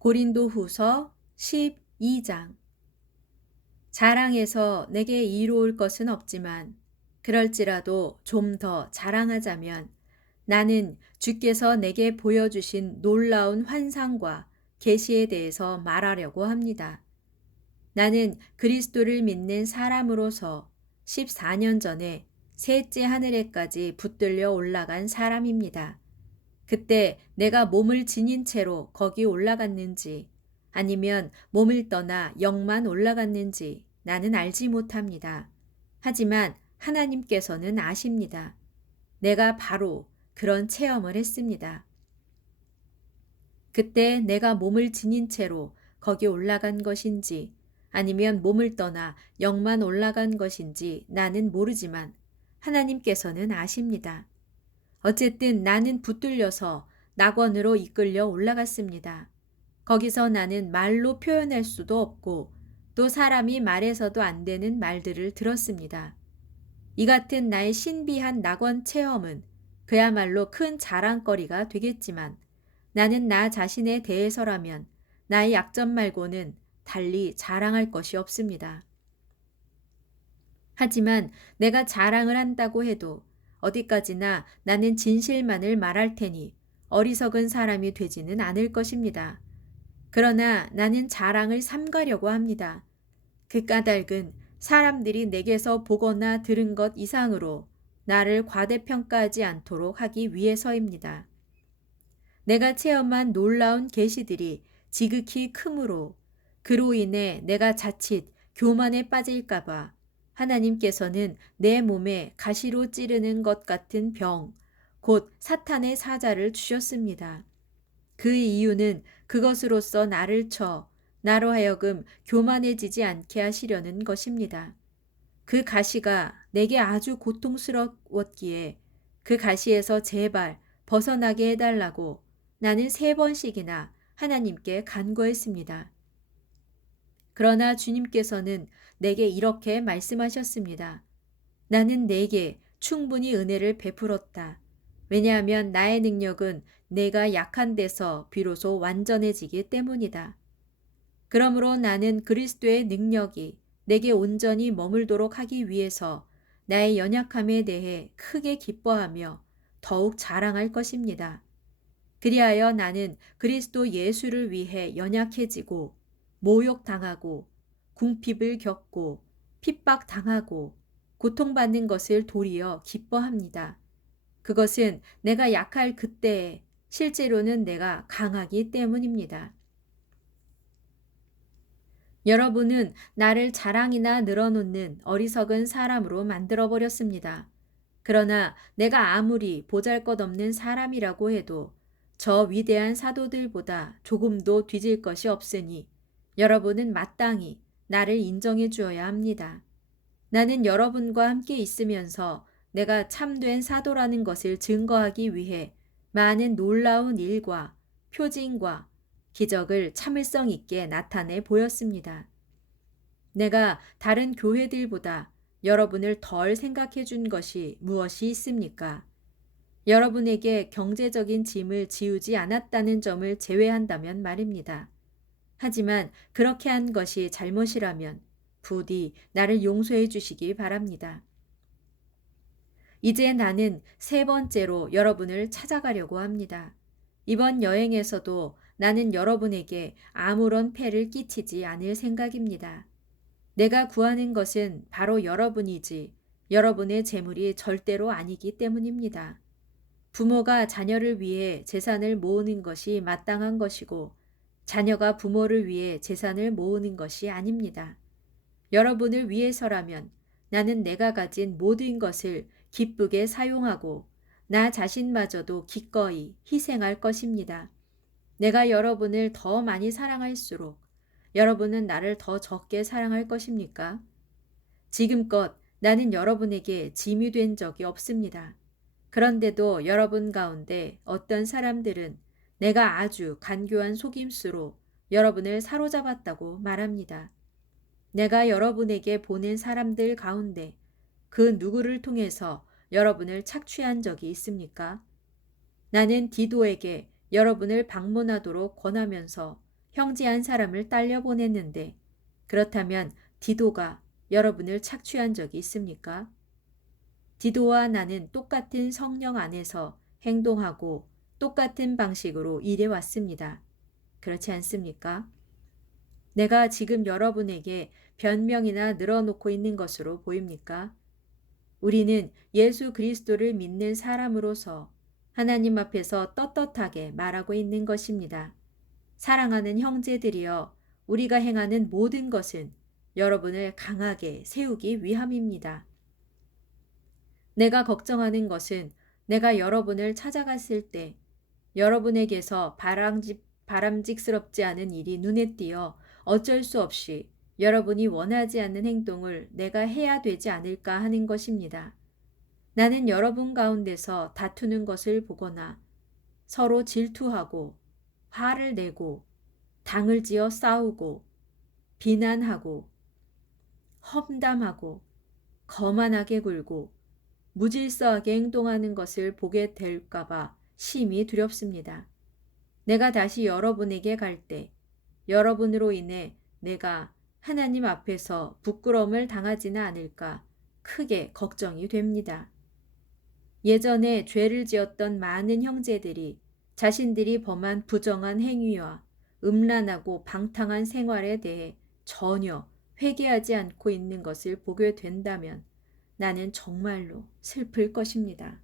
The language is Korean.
고린도후서 12장. 자랑해서 내게 이로울 것은 없지만 그럴지라도 좀 더 자랑하자면 나는 주께서 내게 보여주신 놀라운 환상과 계시에 대해서 말하려고 합니다. 나는 그리스도를 믿는 사람으로서 14년 전에 셋째 하늘에까지 붙들려 올라간 사람입니다. 그때 내가 몸을 지닌 채로 거기 올라갔는지 아니면 몸을 떠나 영만 올라갔는지 나는 알지 못합니다. 하지만 하나님께서는 아십니다. 내가 바로 그런 체험을 했습니다. 그때 내가 몸을 지닌 채로 거기 올라간 것인지 아니면 몸을 떠나 영만 올라간 것인지 나는 모르지만 하나님께서는 아십니다. 어쨌든 나는 붙들려서 낙원으로 이끌려 올라갔습니다. 거기서 나는 말로 표현할 수도 없고 또 사람이 말해서도 안 되는 말들을 들었습니다. 이 같은 나의 신비한 낙원 체험은 그야말로 큰 자랑거리가 되겠지만 나는 나 자신에 대해서라면 나의 약점 말고는 달리 자랑할 것이 없습니다. 하지만 내가 자랑을 한다고 해도 어디까지나 나는 진실만을 말할 테니 어리석은 사람이 되지는 않을 것입니다. 그러나 나는 자랑을 삼가려고 합니다. 그 까닭은 사람들이 내게서 보거나 들은 것 이상으로 나를 과대평가하지 않도록 하기 위해서입니다. 내가 체험한 놀라운 계시들이 지극히 크므로 그로 인해 내가 자칫 교만에 빠질까봐 하나님께서는 내 몸에 가시로 찌르는 것 같은 병, 곧 사탄의 사자를 주셨습니다. 그 이유는 그것으로써 나를 쳐 나로 하여금 교만해지지 않게 하시려는 것입니다. 그 가시가 내게 아주 고통스러웠기에 그 가시에서 제발 벗어나게 해달라고 나는 3번씩이나 하나님께 간구했습니다. 그러나 주님께서는 내게 이렇게 말씀하셨습니다. 나는 내게 충분히 은혜를 베풀었다. 왜냐하면 나의 능력은 내가 약한 데서 비로소 완전해지기 때문이다. 그러므로 나는 그리스도의 능력이 내게 온전히 머물도록 하기 위해서 나의 연약함에 대해 크게 기뻐하며 더욱 자랑할 것입니다. 그리하여 나는 그리스도 예수를 위해 연약해지고 모욕당하고 궁핍을 겪고 핍박당하고 고통받는 것을 도리어 기뻐합니다. 그것은 내가 약할 그때에 실제로는 내가 강하기 때문입니다. 여러분은 나를 자랑이나 늘어놓는 어리석은 사람으로 만들어버렸습니다. 그러나 내가 아무리 보잘것없는 사람이라고 해도 저 위대한 사도들보다 조금도 뒤질 것이 없으니 여러분은 마땅히 나를 인정해 주어야 합니다. 나는 여러분과 함께 있으면서 내가 참된 사도라는 것을 증거하기 위해 많은 놀라운 일과 표징과 기적을 참을성 있게 나타내 보였습니다. 내가 다른 교회들보다 여러분을 덜 생각해 준 것이 무엇이 있습니까? 여러분에게 경제적인 짐을 지우지 않았다는 점을 제외한다면 말입니다. 하지만 그렇게 한 것이 잘못이라면 부디 나를 용서해 주시기 바랍니다. 이제 나는 3번째로 여러분을 찾아가려고 합니다. 이번 여행에서도 나는 여러분에게 아무런 폐를 끼치지 않을 생각입니다. 내가 구하는 것은 바로 여러분이지 여러분의 재물이 절대로 아니기 때문입니다. 부모가 자녀를 위해 재산을 모으는 것이 마땅한 것이고 자녀가 부모를 위해 재산을 모으는 것이 아닙니다. 여러분을 위해서라면 나는 내가 가진 모든 것을 기쁘게 사용하고 나 자신마저도 기꺼이 희생할 것입니다. 내가 여러분을 더 많이 사랑할수록 여러분은 나를 더 적게 사랑할 것입니까? 지금껏 나는 여러분에게 짐이 된 적이 없습니다. 그런데도 여러분 가운데 어떤 사람들은 내가 아주 간교한 속임수로 여러분을 사로잡았다고 말합니다. 내가 여러분에게 보낸 사람들 가운데 그 누구를 통해서 여러분을 착취한 적이 있습니까? 나는 디도에게 여러분을 방문하도록 권하면서 형제 한 사람을 딸려 보냈는데 그렇다면 디도가 여러분을 착취한 적이 있습니까? 디도와 나는 똑같은 성령 안에서 행동하고 똑같은 방식으로 일해 왔습니다. 그렇지 않습니까? 내가 지금 여러분에게 변명이나 늘어놓고 있는 것으로 보입니까? 우리는 예수 그리스도를 믿는 사람으로서 하나님 앞에서 떳떳하게 말하고 있는 것입니다. 사랑하는 형제들이여, 우리가 행하는 모든 것은 여러분을 강하게 세우기 위함입니다. 내가 걱정하는 것은 내가 여러분을 찾아갔을 때 여러분에게서 바람직스럽지 않은 일이 눈에 띄어 어쩔 수 없이 여러분이 원하지 않는 행동을 내가 해야 되지 않을까 하는 것입니다. 나는 여러분 가운데서 다투는 것을 보거나 서로 질투하고 화를 내고 당을 지어 싸우고 비난하고 험담하고 거만하게 굴고 무질서하게 행동하는 것을 보게 될까봐 심히 두렵습니다. 내가 다시 여러분에게 갈 때 여러분으로 인해 내가 하나님 앞에서 부끄러움을 당하지는 않을까 크게 걱정이 됩니다. 예전에 죄를 지었던 많은 형제들이 자신들이 범한 부정한 행위와 음란하고 방탕한 생활에 대해 전혀 회개하지 않고 있는 것을 보게 된다면 나는 정말로 슬플 것입니다.